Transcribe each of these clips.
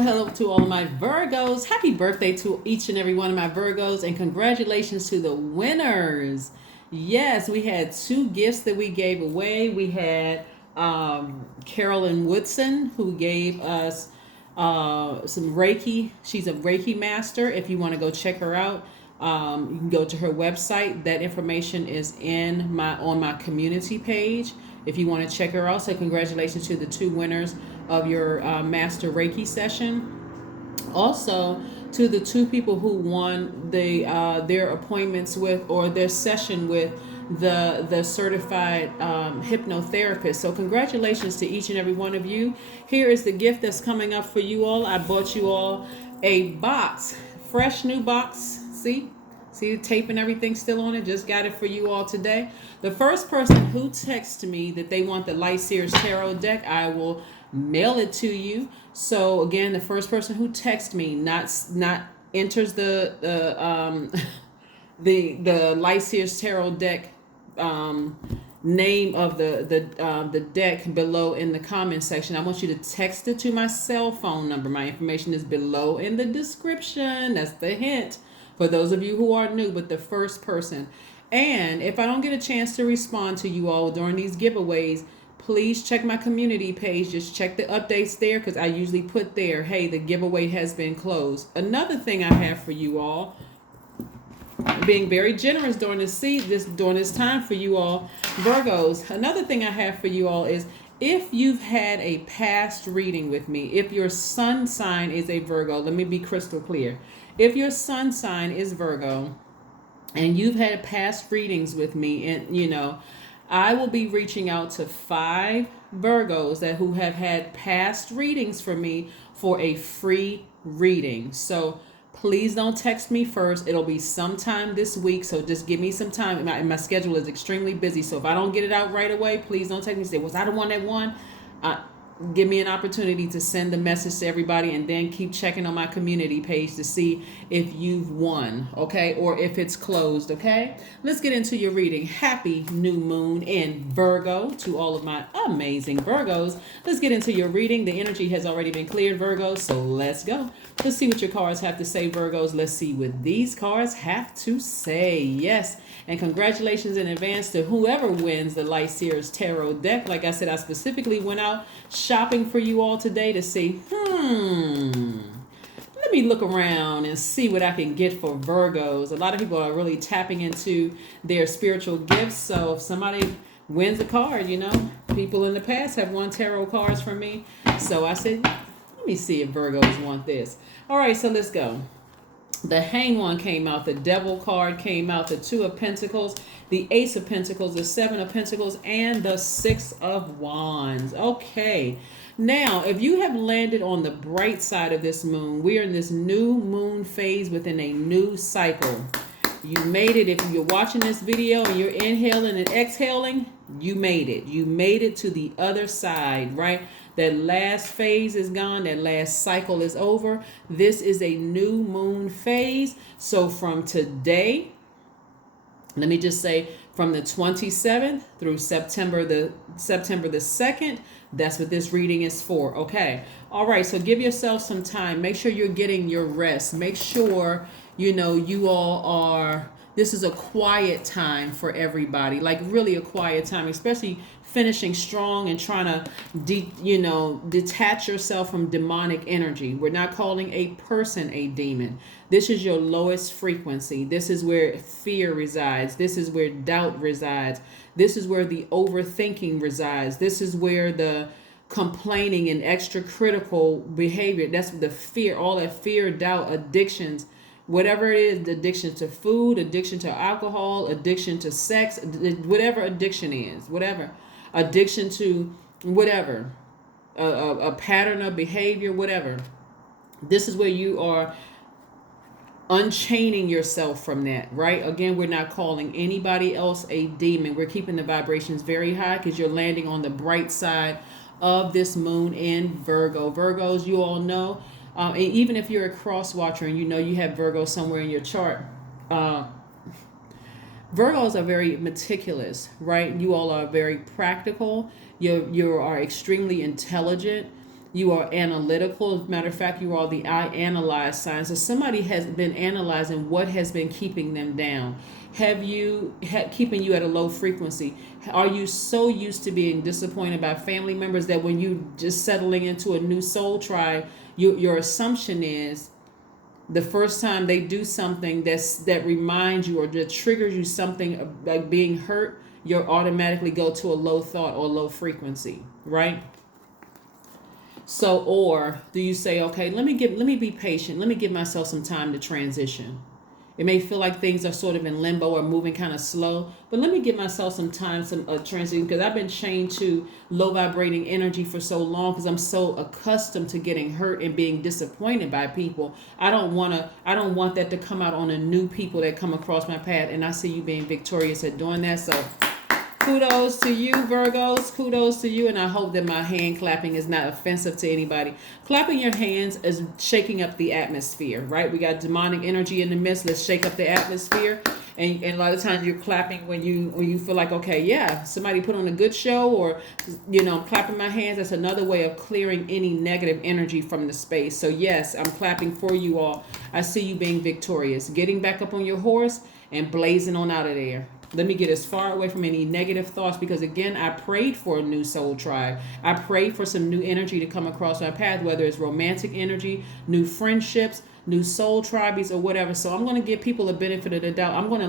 Hello to all of my Virgos. Happy birthday to each and every one of my Virgos, and congratulations to the winners. Yes, we had two gifts that we gave away. We had Carolyn Woodson, who gave us some Reiki. She's a Reiki master. If you want to go check her out, you can go to her website. That information is on my community page. If you want to check her out, so congratulations to the two winners of your master Reiki session. Also, to the two people who won their appointments with, or their session with, the certified hypnotherapist. So congratulations to each and every one of you. Here is the gift that's coming up for you all. I bought you all a box, fresh new box. See the tape and everything still on it? Just got it for you all today. The first person who texts me that they want the Light Seers Tarot deck, I will mail it to you. So again, the first person who texts me, not enters the the Light Seers Tarot deck name of the deck below in the comment section. I want you to text it to my cell phone number. My information is below in the description. That's the hint for those of you who are new, but the first person. And if I don't get a chance to respond to you all during these giveaways, please check my community page. Just check the updates there, because I usually put there, hey, the giveaway has been closed. Another thing I have for you all, being very generous during this time for you all Virgos. Another thing I have for you all is, if you've had a past reading with me, if your sun sign is a Virgo, let me be crystal clear. If your sun sign is Virgo and you've had past readings with me, and I will be reaching out to 5 Virgos who have had past readings for me for a free reading. So please don't text me first. It'll be sometime this week, so just give me some time. My schedule is extremely busy, so if I don't get it out right away, please don't text me and say, was I the one that won? Give me an opportunity to send the message to everybody, and then keep checking on my community page to see if you've won, okay, or if it's closed, okay? Let's get into your reading. Happy new moon in Virgo to all of my amazing Virgos. Let's get into your reading. The energy has already been cleared, Virgos, so let's go. Let's see what your cards have to say, Virgos. Let's see what these cards have to say. Yes, and congratulations in advance to whoever wins the Light Seers Tarot deck. Like I said, I specifically went out shopping for you all today to see, let me look around and see what I can get for Virgos. A lot of people are really tapping into their spiritual gifts. So if somebody wins a card, people in the past have won tarot cards from me. So I said, let me see if Virgos want this. All right, so let's go. The Hanged One came out, the Devil card came out, the Two of Pentacles, the Ace of Pentacles, the Seven of Pentacles, and the Six of Wands. Okay, now if you have landed on the bright side of this moon, we are in this new moon phase within a new cycle. You made it. If you're watching this video and you're inhaling and exhaling, you made it. You made it to the other side, right? That last phase is gone. That last cycle is over. This is a new moon phase. So from today, let me just say, from the 27th through September the 2nd, that's what this reading is for. Okay. All right. So give yourself some time. Make sure you're getting your rest. Make sure, you all are, this is a quiet time for everybody, like really a quiet time, especially finishing strong and trying to, detach yourself from demonic energy. We're not calling a person a demon. This is your lowest frequency. This is where fear resides. This is where doubt resides. This is where the overthinking resides. This is where the complaining and extra critical behavior, that's the fear, all that fear, doubt, addictions, whatever it is, addiction to food, addiction to alcohol, addiction to sex, whatever addiction is, whatever addiction to whatever, a pattern of behavior, whatever. This is where you are unchaining yourself from that, right? Again, we're not calling anybody else a demon. We're keeping the vibrations very high because you're landing on the bright side of this moon in Virgo. Virgos, you all know, and even if you're a cross watcher and you have Virgo somewhere in your chart, Virgos are very meticulous, right? You all are very practical. You are extremely intelligent. You are analytical. As a matter of fact, you are the I analyze sign. So somebody has been analyzing what has been keeping them down. Keeping you at a low frequency? Are you so used to being disappointed by family members that when you just settling into a new soul tribe, your assumption is the first time they do something that reminds you or that triggers you something like being hurt, you'll automatically go to a low thought or low frequency, right? So, or do you say, okay, let me be patient. Let me give myself some time to transition. It may feel like things are sort of in limbo or moving kind of slow, but let me give myself some time, some transition, because I've been chained to low vibrating energy for so long because I'm so accustomed to getting hurt and being disappointed by people. I don't want that to come out on the new people that come across my path, and I see you being victorious at doing that. So kudos to you, Virgos. Kudos to you. And I hope that my hand clapping is not offensive to anybody. Clapping your hands is shaking up the atmosphere, right? We got demonic energy in the midst. Let's shake up the atmosphere. And a lot of times you're clapping when you feel like, okay, yeah, somebody put on a good show, or, I'm clapping my hands. That's another way of clearing any negative energy from the space. So yes, I'm clapping for you all. I see you being victorious, getting back up on your horse and blazing on out of there. Let me get as far away from any negative thoughts, because again, I prayed for a new soul tribe. I prayed for some new energy to come across my path, whether it's romantic energy, new friendships, new soul tribes, or whatever. So I'm going to give people a benefit of the doubt. I'm going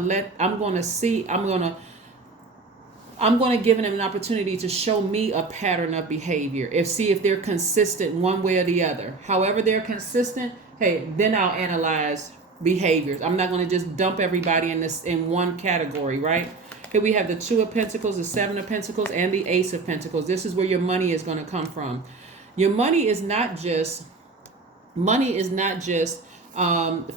to give them an opportunity to show me a pattern of behavior. See if they're consistent one way or the other. However they're consistent, hey, then I'll analyze behaviors. I'm not going to just dump everybody in one category, right? Here we have the Two of Pentacles, the Seven of Pentacles, and the Ace of Pentacles. This is where your money is going to come from. Your money is not just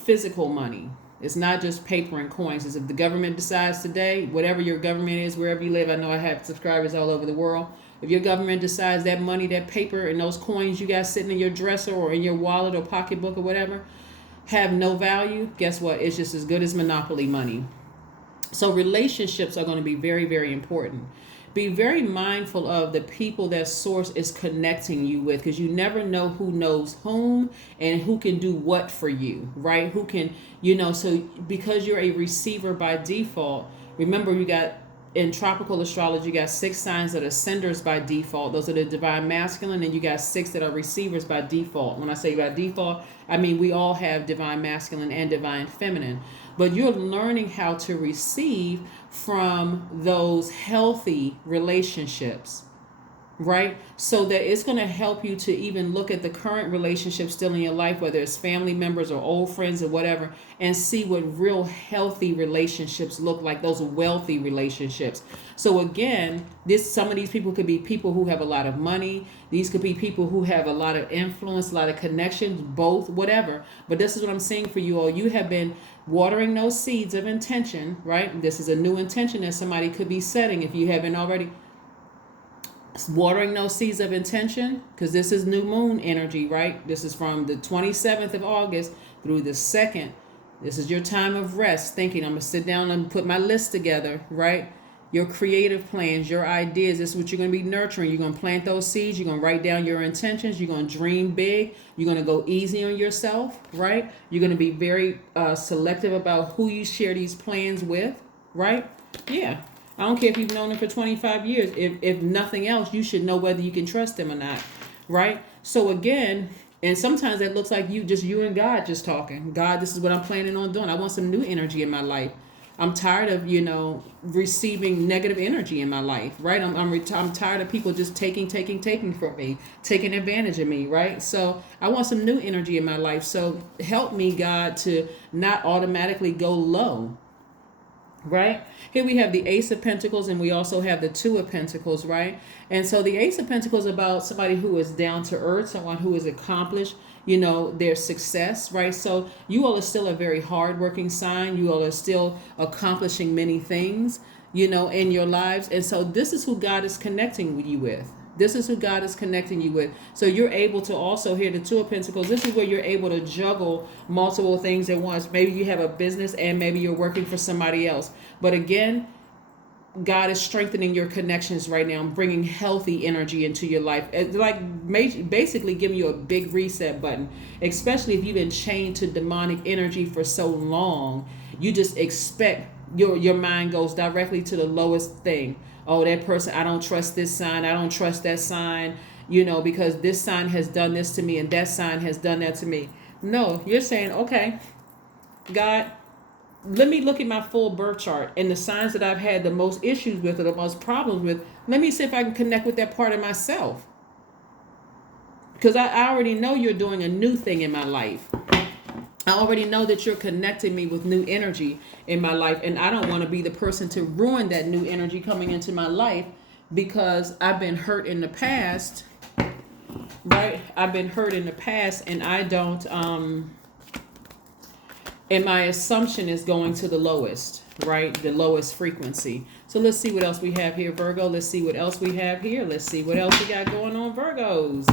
physical money. It's not just paper and coins. It's if the government decides today, whatever your government is, wherever you live, I know I have subscribers all over the world. If your government decides that money, that paper, and those coins you got sitting in your dresser or in your wallet or pocketbook or whatever have no value, guess what? It's just as good as monopoly money. So relationships are going to be very, very important. Be very mindful of the people that source is connecting you with, because you never know who knows whom and who can do what for you, right? Who can, so because you're a receiver by default, remember you got in tropical astrology, you got 6 signs that are senders by default. Those are the divine masculine, and you got 6 that are receivers by default. When I say by default, I mean we all have divine masculine and divine feminine. But you're learning how to receive from those healthy relationships, right? So that it's going to help you to even look at the current relationships still in your life, whether it's family members or old friends or whatever, and see what real healthy relationships look like, those wealthy relationships. So again, some of these people could be people who have a lot of money. These could be people who have a lot of influence, a lot of connections, both, whatever. But this is what I'm saying for you all. You have been watering those seeds of intention, right? This is a new intention that somebody could be setting if you haven't already. Watering those seeds of intention, because this is new moon energy, right? This is from the 27th of August through the 2nd. This is your time of rest, thinking. I'm going to sit down and put my list together, right? Your creative plans, your ideas. This is what you're going to be nurturing. You're going to plant those seeds. You're going to write down your intentions. You're going to dream big. You're going to go easy on yourself, right? You're going to be very selective about who you share these plans with, right? Yeah. I don't care if you've known them for 25 years. If nothing else, you should know whether you can trust them or not, right? So again, and sometimes that looks like you and God just talking. God, this is what I'm planning on doing. I want some new energy in my life. I'm tired of, receiving negative energy in my life, right? I'm tired of people just taking from me, taking advantage of me, right? So I want some new energy in my life. So help me, God, to not automatically go low. Right? Here we have the Ace of Pentacles, and we also have the Two of Pentacles, right? And so the Ace of Pentacles is about somebody who is down to earth, someone who is accomplished, their success, right? So you all are still a very hardworking sign. You all are still accomplishing many things, in your lives. And so this is who God is connecting you with. This is who God is connecting you with. So you're able to also hear the Two of Pentacles. This is where you're able to juggle multiple things at once. Maybe you have a business and maybe you're working for somebody else. But again, God is strengthening your connections right now, bringing healthy energy into your life. It's like basically giving you a big reset button, especially if you've been chained to demonic energy for so long. You just expect your mind goes directly to the lowest thing. Oh, that person, I don't trust this sign. I don't trust that sign, because this sign has done this to me and that sign has done that to me. No, you're saying, okay, God, let me look at my full birth chart and the signs that I've had the most issues with or the most problems with. Let me see if I can connect with that part of myself. Because I already know you're doing a new thing in my life. I already know that you're connecting me with new energy in my life. And I don't want to be the person to ruin that new energy coming into my life because I've been hurt in the past. Right? I've been hurt in the past and I don't... and my assumption is going to the lowest, right? The lowest frequency. So let's see what else we have here, Virgo. Let's see what else we have here. Let's see what else we got going on, Virgos.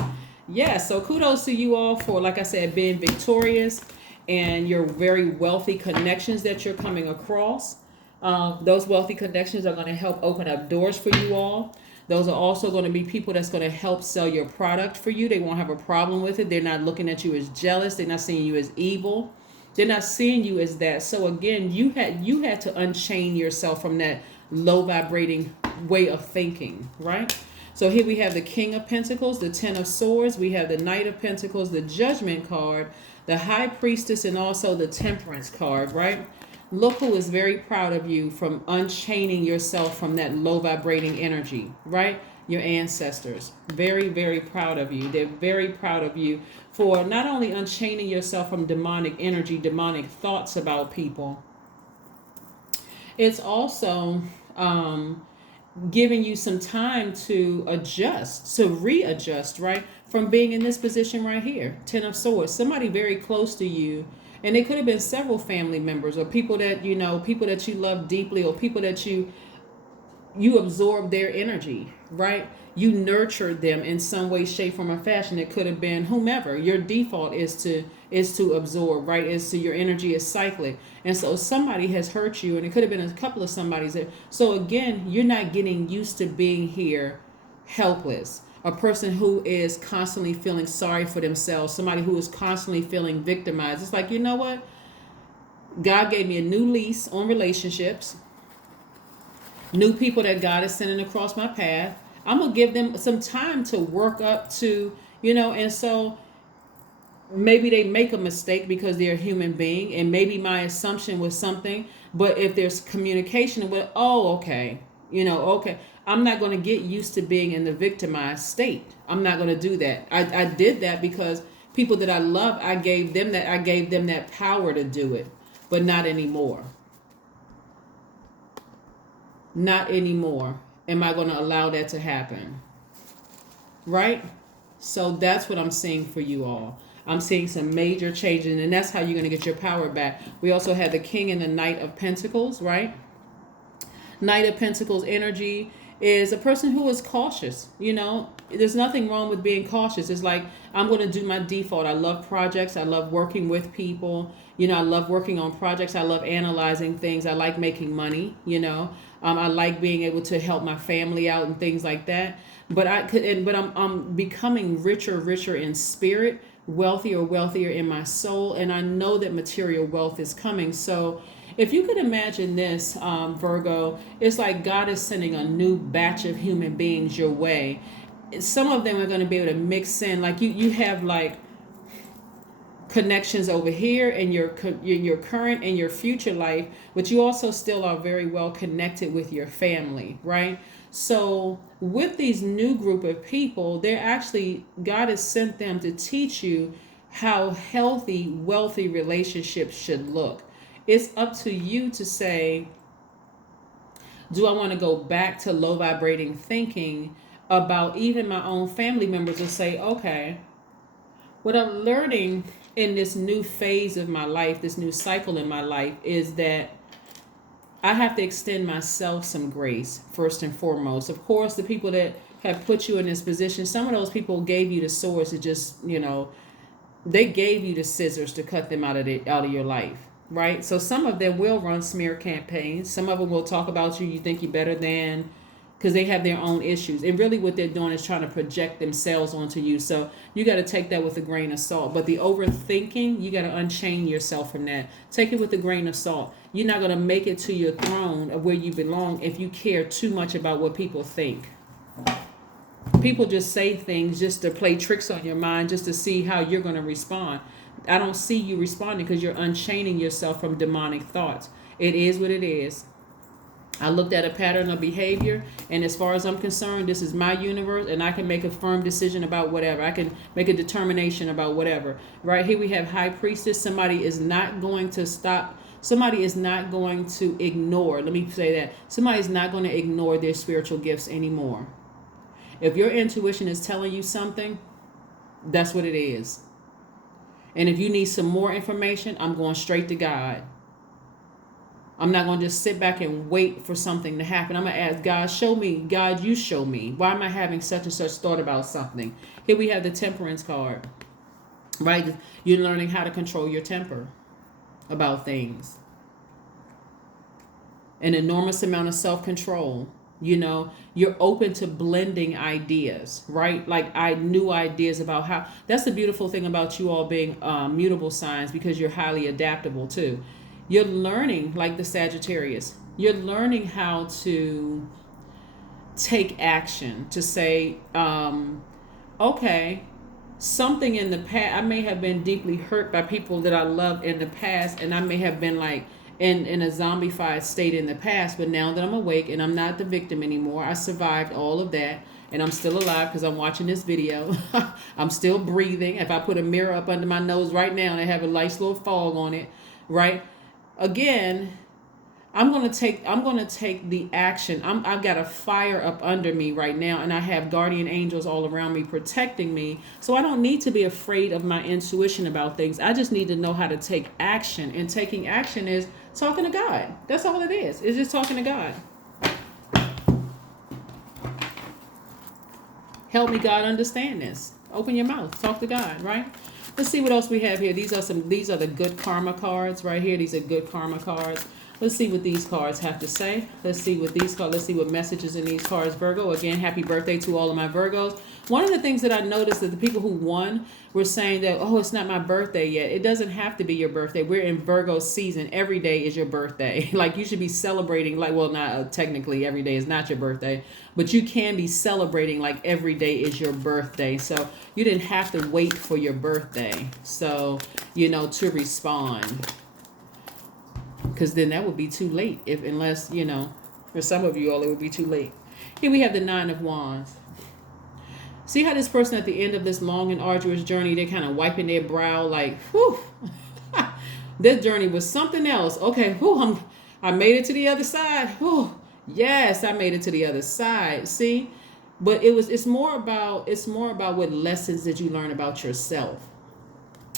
Yeah, so kudos to you all for, like I said, being victorious and your very wealthy connections that you're coming across. Those wealthy connections are going to help open up doors for you all. Those are also going to be people that's going to help sell your product for you. They won't have a problem with it. They're not looking at you as jealous. They're not seeing you as evil. They're not seeing you as that. So again, you had to unchain yourself from that low vibrating way of thinking, right? So here we have the King of Pentacles, the Ten of Swords. We have the Knight of Pentacles, the Judgment card, the High Priestess, and also the Temperance card, right? Look who is very proud of you from unchaining yourself from that low vibrating energy, right? Your ancestors. Very, very proud of you. They're very proud of you for not only unchaining yourself from demonic energy, demonic thoughts about people. It's also giving you some time to adjust, to readjust, right? From being in this position right here, Ten of Swords, somebody very close to you. And it could have been several family members or people that, people that you love deeply or people that you absorb their energy, right? You nurtured them in some way, shape, form, or fashion. It could have been whomever. Your default is to absorb, right? Is to your energy is cyclic. And so somebody has hurt you, and it could have been a couple of somebody's. So again, you're not getting used to being here helpless. A person who is constantly feeling sorry for themselves, somebody who is constantly feeling victimized. It's like, you know what? God gave me a new lease on relationships. New people that God is sending across my path. I'm going to give them some time to work up to, and so maybe they make a mistake because they're a human being and maybe my assumption was something, but if there's communication with, okay, okay, I'm not going to get used to being in the victimized state. I'm not going to do that. I did that because people that I love, I gave them that power to do it, but not anymore. Not anymore am I going to allow that to happen. Right? So that's what I'm seeing for you all. I'm seeing some major changes, and that's how you're going to get your power back. We also have the King and the Knight of Pentacles, right? Knight of Pentacles energy is a person who is cautious. There's nothing wrong with being cautious. It's like, I'm going to do my default. I love projects. I love working with people. I love working on projects. I love analyzing things. I like making money. I like being able to help my family out and things like that. But I'm becoming richer in spirit, wealthier in my soul, and I know that material wealth is coming. So if you could imagine this, Virgo, it's like God is sending a new batch of human beings your way. Some of them are going to be able to mix in, like you have like connections over here in your current and your future life, but you also still are very well connected with your family, right? So with these new group of people, God has sent them to teach you how healthy, wealthy relationships should look. It's up to you to say, do I want to go back to low vibrating thinking about even my own family members and say, okay, what I'm learning in this new phase of my life, this new cycle in my life, is that I have to extend myself some grace first and foremost. Of course, the people that have put you in this position, some of those people gave you the swords to just, they gave you the scissors to cut them out of your life. right? So some of them will run smear campaigns. Some of them will talk about you. You think you're better than, because they have their own issues. And really what they're doing is trying to project themselves onto you. So you got to take that with a grain of salt. But the overthinking, you got to unchain yourself from that. Take it with a grain of salt. You're not going to make it to your throne of where you belong if you care too much about what people think. People just say things just to play tricks on your mind, just to see how you're going to respond. I don't see you responding because you're unchaining yourself from demonic thoughts. It is what it is. I looked at a pattern of behavior, and as far as I'm concerned, this is my universe, and I can make a firm decision about whatever. I can make a determination about whatever. Right here we have High Priestess. Somebody is not going to stop. Somebody is not going to ignore. Let me say that. Somebody is not going to ignore their spiritual gifts anymore. If your intuition is telling you something, that's what it is. And if you need some more information, I'm going straight to God. I'm not going to just sit back and wait for something to happen. I'm going to ask God, show me. God, you show me. Why am I having such and such thought about something? Here we have the Temperance card, right? You're learning how to control your temper about things. An enormous amount of self-control. You know, you're open to blending ideas, right? Like new ideas about how. That's the beautiful thing about you all being mutable signs, because you're highly adaptable too. You're learning, like the Sagittarius, you're learning how to take action, to say, okay, something in the past, I may have been deeply hurt by people that I loved in the past, and I may have been like in a zombified state in the past, but now that I'm awake and I'm not the victim anymore, I survived all of that, and I'm still alive because I'm watching this video. I'm still breathing. If I put a mirror up under my nose right now and I have a nice little fog on it, right? Again, I'm gonna take the action. I've got a fire up under me right now, and I have guardian angels all around me protecting me. So I don't need to be afraid of my intuition about things. I just need to know how to take action. And taking action is talking to God. That's all it is. It's just talking to God. Help me, God, understand this. Open your mouth. Talk to God, right? Let's see what else we have here. These are the good karma cards right here. These are good karma cards. Let's see what these cards have to say. Let's see what messages in these cards. Virgo, again, happy birthday to all of my Virgos. One of the things that I noticed that the people who won were saying that, oh, it's not my birthday yet. It doesn't have to be your birthday. We're in Virgo season. Every day is your birthday. Like, you should be celebrating, like, well, not technically every day is not your birthday, but you can be celebrating like every day is your birthday. So you didn't have to wait for your birthday. So, to respond. Because then that would be too late, unless, for some of you all, it would be too late. Here we have the Nine of Wands. See how this person at the end of this long and arduous journey, they're kind of wiping their brow like, whew, this journey was something else. Okay, whew, I made it to the other side. Whew, yes, I made it to the other side. See, but it's more about what lessons did you learn about yourself.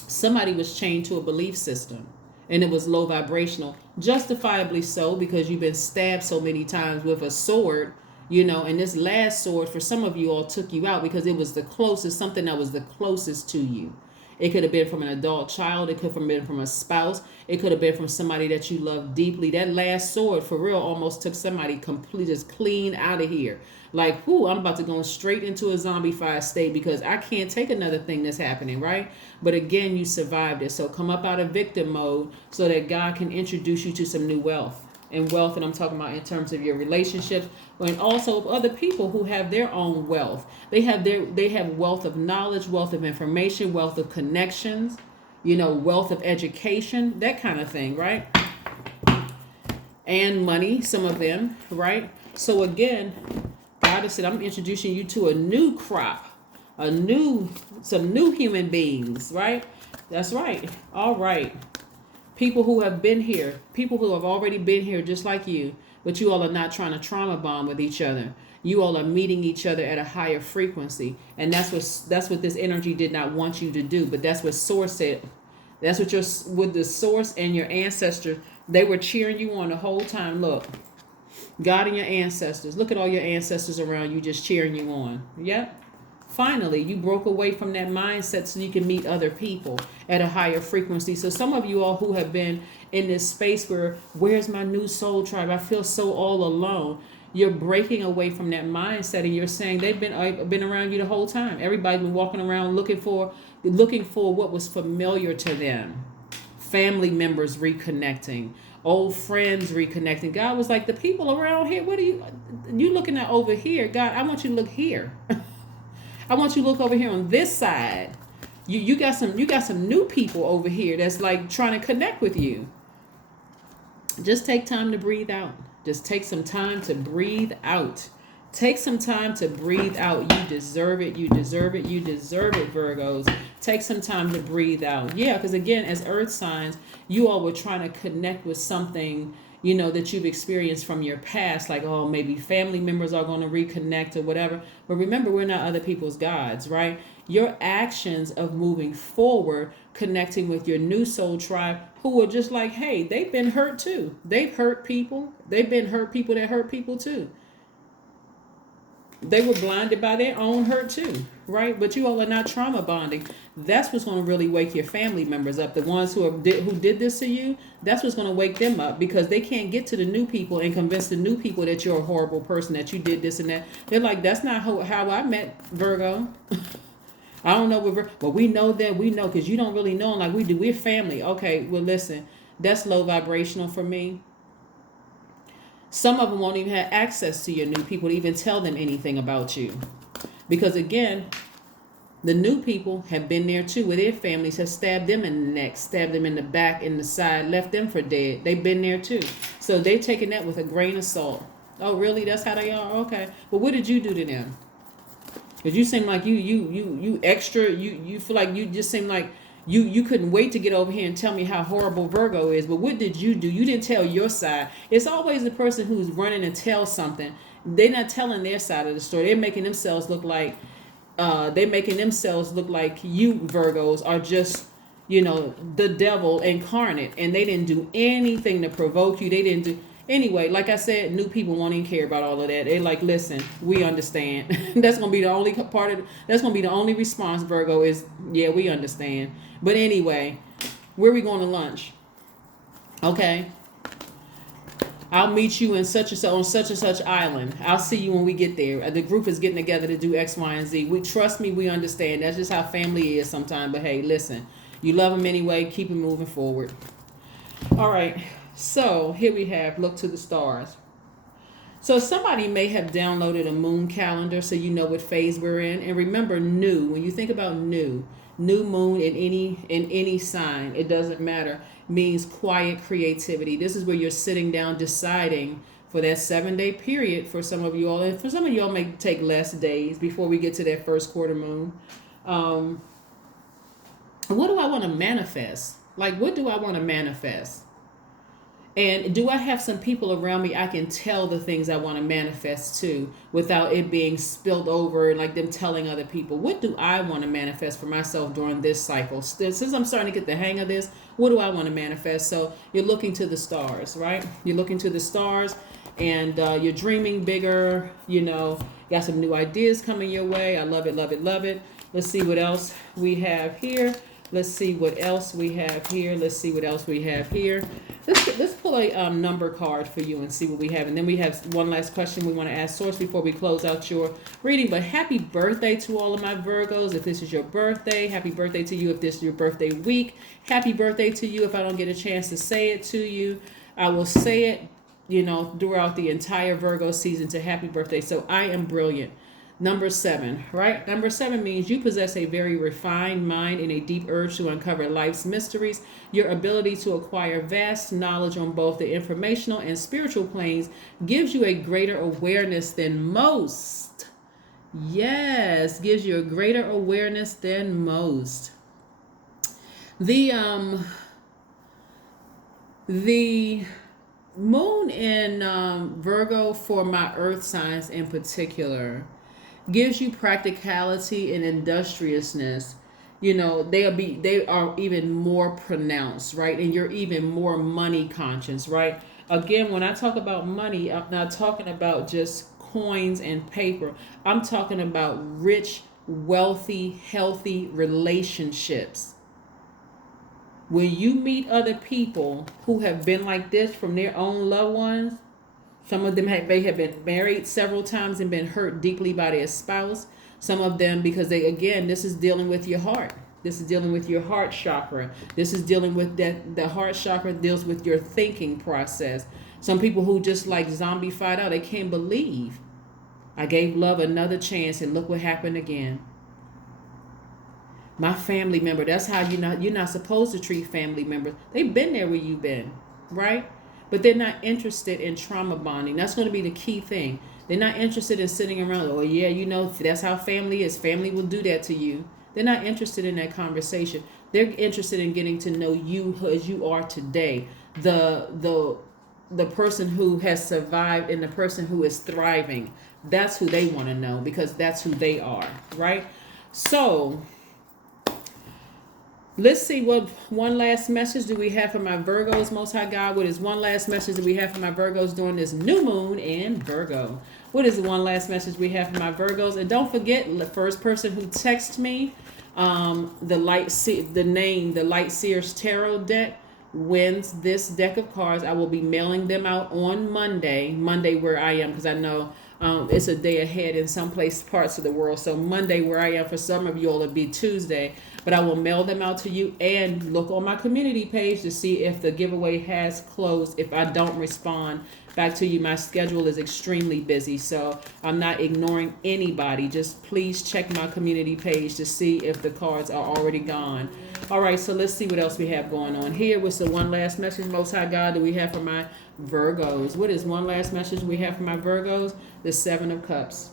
Somebody was chained to a belief system, and it was low vibrational, justifiably so, because you've been stabbed so many times with a sword, and this last sword for some of you all took you out because it was the closest, something that was the closest to you. It could have been from an adult child. It could have been from a spouse. It could have been from somebody that you love deeply. That last sword, for real, almost took somebody completely just clean out of here. Like, whoo, I'm about to go straight into a zombified state because I can't take another thing that's happening, right? But again, you survived it. So come up out of victim mode so that God can introduce you to some new wealth. And wealth, and I'm talking about in terms of your relationships, and also of other people who have their own wealth. They have wealth of knowledge, wealth of information, wealth of connections, wealth of education, that kind of thing, right? And money, some of them, right? So again, God has said, I'm introducing you to a new crop, some new human beings, right? That's right. All right. People who have been here, people who have already been here just like you, but you all are not trying to trauma bond with each other. You all are meeting each other at a higher frequency. And that's what this energy did not want you to do. But that's what Source said. That's what with the Source and your ancestors, they were cheering you on the whole time. Look, God and your ancestors. Look at all your ancestors around you just cheering you on. Yep. Finally, you broke away from that mindset so you can meet other people at a higher frequency. So some of you all who have been in this space where's my new soul tribe? I feel so all alone. You're breaking away from that mindset, and you're saying they've been around you the whole time. Everybody's been walking around looking for what was familiar to them. Family members reconnecting, old friends reconnecting. God was like, the people around here, what are you looking at over here? God, I want you to look here. I want you to look over here on this side. You got some new people over here that's like trying to connect with you. Just take time to breathe out. Just take some time to breathe out. Take some time to breathe out. You deserve it. You deserve it. You deserve it, Virgos. Take some time to breathe out. Yeah, because again, as earth signs, you all were trying to connect with something, that you've experienced from your past, like, oh, maybe family members are going to reconnect or whatever. But remember, we're not other people's gods, right? Your actions of moving forward, connecting with your new soul tribe, who are just like, hey, they've been hurt too. They've hurt people. They've been hurt people that hurt people too. They were blinded by their own hurt too, right? But you all are not trauma bonding. That's what's going to really wake your family members up. The ones who did this to you, that's what's going to wake them up, because they can't get to the new people and convince the new people that you're a horrible person, that you did this and that. They're like, that's not how I met Virgo. I don't know but we know that because you don't really know them like we do. We're family. Okay, well, listen, that's low vibrational for me. Some of them won't even have access to your new people to even tell them anything about you. Because again, the new people have been there too, where their families have stabbed them in the neck, stabbed them in the back, in the side, left them for dead. They've been there too. So they're taking that with a grain of salt. Oh, really? That's how they are? Okay. But what did you do to them? Because you seem like you extra, you feel like you just seem like you couldn't wait to get over here and tell me how horrible Virgo is. But what did you do? You didn't tell your side. It's always the person who's running and tell something. They're not telling their side of the story. They're making themselves look like you Virgos are just, the devil incarnate, and they didn't do anything to provoke you. They didn't do anyway. Like I said, new people won't even care about all of that. They're like, listen, we understand. That's gonna be the only part of. That's gonna be the only response. Virgo is, yeah, we understand. But anyway, where are we going to lunch? Okay. I'll meet you in such and such island. I'll see you when we get there. The group is getting together to do X, Y, and Z. Trust me, we understand. That's just how family is sometimes. But hey, listen, you love them anyway. Keep it moving forward. All right. So here we have look to the stars. So somebody may have downloaded a moon calendar so you know what phase we're in. And remember, new. When you think about new moon in any sign, it doesn't matter, means quiet creativity. This is where you're sitting down deciding for that 7-day period for some of you all, and for some of you all may take less days before we get to that first quarter moon. What do I want to manifest? Like, what do I want to manifest? And do I have some people around me I can tell the things I want to manifest to without it being spilled over and like them telling other people? What do I want to manifest for myself during this cycle? Since I'm starting to get the hang of this, what do I want to manifest? So you're looking to the stars, right? You're looking to the stars, and you're dreaming bigger. Got some new ideas coming your way. I love it, love it, love it. Let's see what else we have here. Let's see what else we have here. Let's see what else we have here. Let's pull a number card for you and see what we have. And then we have one last question we want to ask Source before we close out your reading. But happy birthday to all of my Virgos. If this is your birthday, happy birthday to you. If this is your birthday week, happy birthday to you. If I don't get a chance to say it to you, I will say it, throughout the entire Virgo season to happy birthday. So I am brilliant. Number 7, right? Number 7 means you possess a very refined mind and a deep urge to uncover life's mysteries. Your ability to acquire vast knowledge on both the informational and spiritual planes gives you a greater awareness than most. Yes, gives you a greater awareness than most. The moon in Virgo, for my earth signs in particular, gives you practicality and industriousness. They are even more pronounced, right? And you're even more money conscious, right? Again, when I talk about money, I'm not talking about just coins and paper. I'm talking about rich wealthy, healthy relationships. When you meet other people who have been like this from their own loved ones, some of them may have been married several times and been hurt deeply by their spouse. Some of them, because this is dealing with your heart. This is dealing with your heart chakra. This is dealing with that. The heart chakra deals with your thinking process. Some people who just like zombified out, they can't believe I gave love another chance and look what happened again. My family member, that's how you're not supposed to treat family members. They've been there where you've been, right? But they're not interested in trauma bonding. That's going to be the key thing. They're not interested in sitting around, oh yeah, that's how family is. Family will do that to you. They're not interested in that conversation. They're interested in getting to know you as you are today. The person who has survived and the person who is thriving. That's who they want to know, because that's who they are, right? So let's see, what one last message do we have for my Virgos, Most High God? What is one last message that we have for my Virgos during this new moon in Virgo? What is the one last message we have for my Virgos? And don't forget, the first person who texts me the Light Seers Tarot deck wins this deck of cards. I will be mailing them out on Monday where I am, because I know it's a day ahead in some parts of the world. So Monday where I am, for some of you all, it'll be Tuesday. But I will mail them out to you, and look on my community page to see if the giveaway has closed. If I don't respond back to you, my schedule is extremely busy, so I'm not ignoring anybody. Just please check my community page to see if the cards are already gone. All right, so let's see what else we have going on here. What's the one last message, Most High God, that we have for my Virgos? What is one last message we have for my Virgos? The Seven of Cups.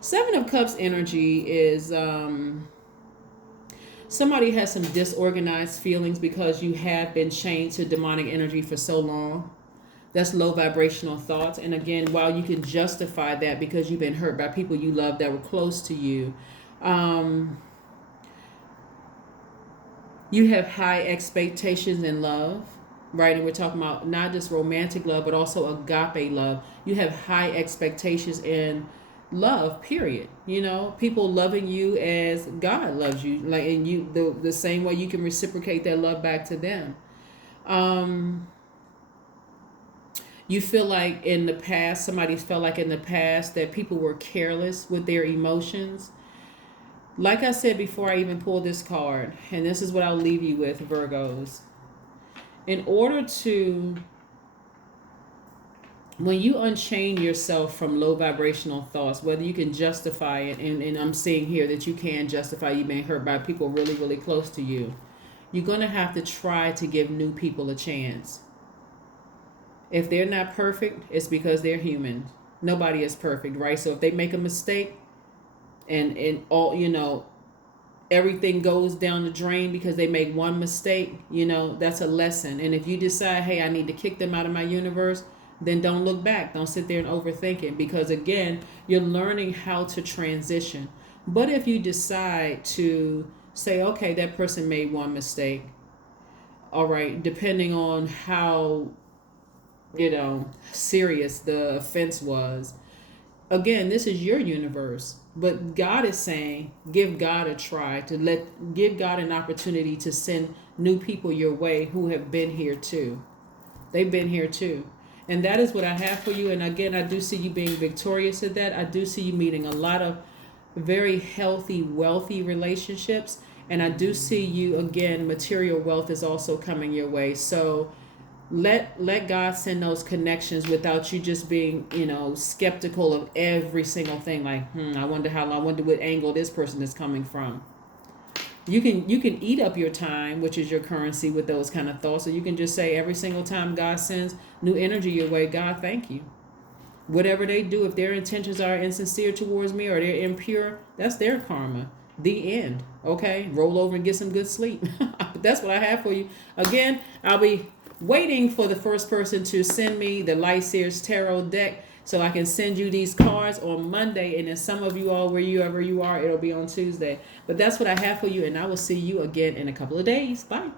Seven of Cups energy is somebody has some disorganized feelings because you have been chained to demonic energy for so long. That's low vibrational thoughts. And again, while you can justify that because you've been hurt by people you love that were close to you, you have high expectations in love, right? And we're talking about not just romantic love, but also agape love. You have high expectations in love, period. People loving you as God loves you, like, and you the same way you can reciprocate that love back to them. You feel like in the past, somebody felt like in the past that people were careless with their emotions. Like I said before I even pulled this card, and this is what I'll leave you with, Virgos. In order to, when you unchain yourself from low vibrational thoughts, whether you can justify it, and I'm seeing here that you can justify you being hurt by people really, really close to you, you're going to have to try to give new people a chance. If they're not perfect, it's because they're human. Nobody is perfect, right? So if they make a mistake and all, everything goes down the drain because they make one mistake, that's a lesson. And if you decide, hey, I need to kick them out of my universe, then don't look back. Don't sit there and overthink it, because again, you're learning how to transition. But if you decide to say, okay, that person made one mistake, all right, depending on how serious the offense was, again, this is your universe. But God is saying, give God a try, give God an opportunity to send new people your way who have been here too. They've been here too. And that is what I have for you. And again, I do see you being victorious at that. I do see you meeting a lot of very healthy, wealthy relationships. And I do see you, again, material wealth is also coming your way. So let God send those connections without you just being, skeptical of every single thing. Like, I wonder what angle this person is coming from. You can eat up your time, which is your currency, with those kind of thoughts. So you can just say, every single time God sends new energy your way, God, thank you. Whatever they do, if their intentions are insincere towards me or they're impure, that's their karma. The end. Okay? Roll over and get some good sleep. That's what I have for you. Again, I'll be waiting for the first person to send me the Light Seers Tarot deck so I can send you these cards on Monday. And then some of you all, wherever you are, it'll be on Tuesday. But that's what I have for you, and I will see you again in a couple of days. Bye.